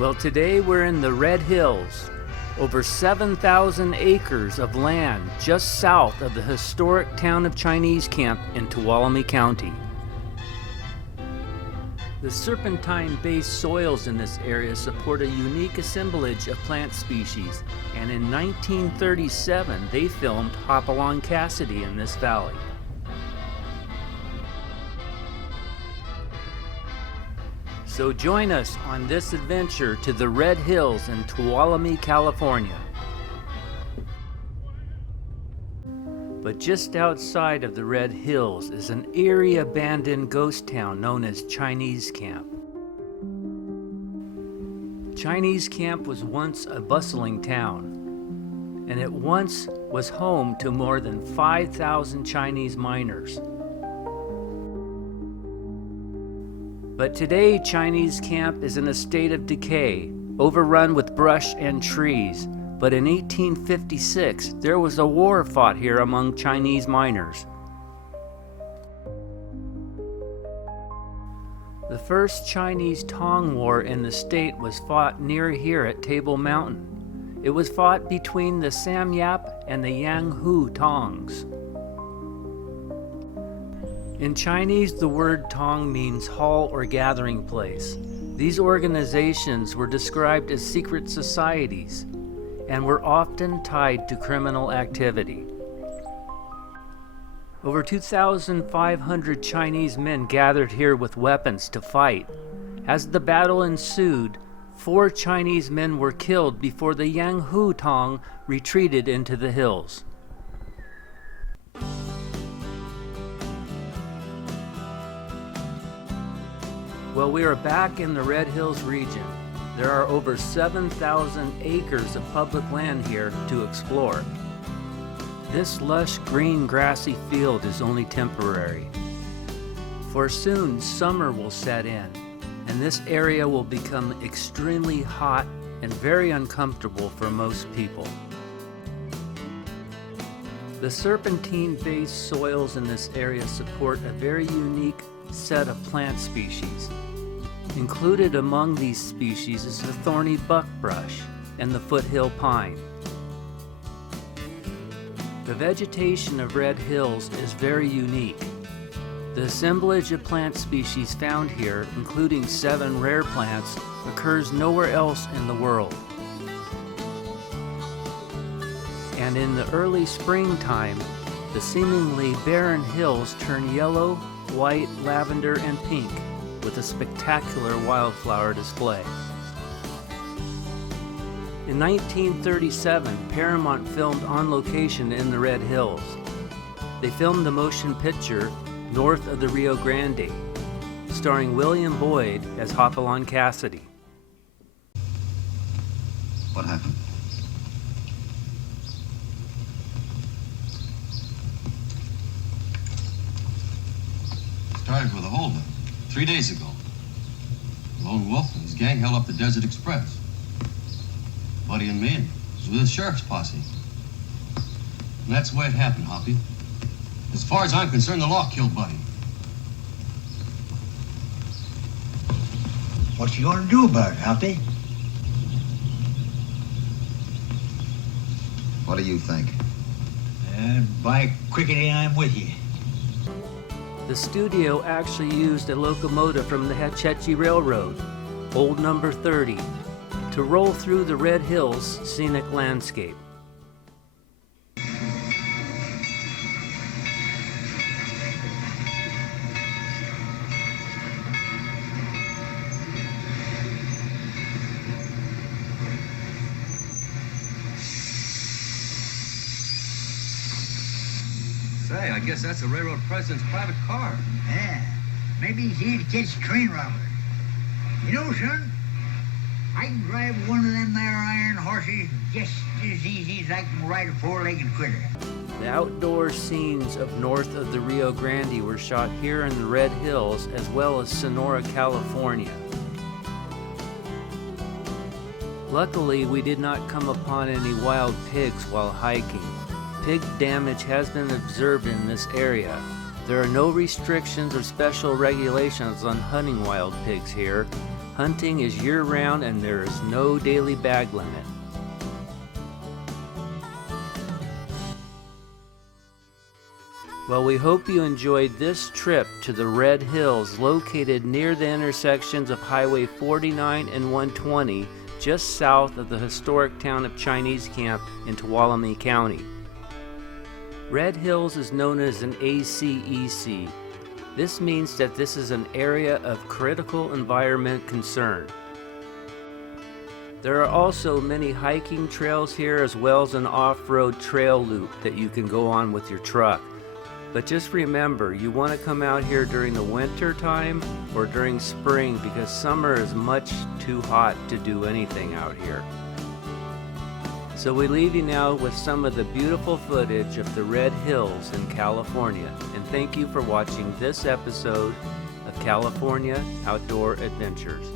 Well, today we're in the Red Hills, over 7,000 acres of land just south of the historic town of Chinese Camp in Tuolumne County. The serpentine-based soils in this area support a unique assemblage of plant species, and in 1937 they filmed Hopalong Cassidy in this valley. So join us on this adventure to the Red Hills in Tuolumne, California. But just outside of the Red Hills is an eerie abandoned ghost town known as Chinese Camp. Chinese Camp was once a bustling town, and it once was home to more than 5,000 Chinese miners. But today, Chinese Camp is in a state of decay, overrun with brush and trees. But in 1856, there was a war fought here among Chinese miners. The first Chinese Tong War in the state was fought near here at Table Mountain. It was fought between the Sam Yap and the Yang Hu Tongs. In Chinese, the word Tong means hall or gathering place. These organizations were described as secret societies and were often tied to criminal activity. Over 2,500 Chinese men gathered here with weapons to fight. As the battle ensued, 4 Chinese men were killed before the Yang Hu Tong retreated into the hills. Well, we are back in the Red Hills region. There are over 7,000 acres of public land here to explore. This lush green grassy field is only temporary, for soon summer will set in and this area will become extremely hot and very uncomfortable for most people. The serpentine-based soils in this area support a very unique set of plant species. Included among these species is the thorny buckbrush and the foothill pine. The vegetation of Red Hills is very unique. The assemblage of plant species found here, including 7 rare plants, occurs nowhere else in the world. And in the early springtime, the seemingly barren hills turn yellow, white, lavender, and pink, with a spectacular wildflower display. In 1937, Paramount filmed on location in the Red Hills. They filmed the motion picture North of the Rio Grande, starring William Boyd as Hopalong Cassidy. What happened? Started with a holdup 3 days ago. Lone Wolf and his gang held up the Desert Express. Buddy and me was with the sheriff's posse. And that's the way it happened, Hoppy. As far as I'm concerned, the law killed Buddy. What you gonna do about it, Hoppy? What do you think? By crickety, I'm with you. The studio actually used a locomotive from the Hetchetchee Railroad, old number 30, to roll through the Red Hills scenic landscape. Say, I guess that's the railroad president's private car. Yeah, maybe he's here to catch a train robber. You know, son, I can drive one of them there iron horses just as easy as I can ride a 4-legged critter. The outdoor scenes of North of the Rio Grande were shot here in the Red Hills as well as Sonora, California. Luckily, we did not come upon any wild pigs while hiking. Pig damage has been observed in this area. There are no restrictions or special regulations on hunting wild pigs here, Hunting is year-round and there is no daily bag limit. Well, we hope you enjoyed this trip to the Red Hills located near the intersections of Highway 49 and 120, just south of the historic town of Chinese Camp in Tuolumne County. Red Hills is known as an ACEC. This means that this is an area of critical environment concern. There are also many hiking trails here as well as an off-road trail loop that you can go on with your truck. But just remember, you want to come out here during the winter time or during spring because summer is much too hot to do anything out here. So we leave you now with some of the beautiful footage of the Red Hills in California. And thank you for watching this episode of California Outdoor Adventures.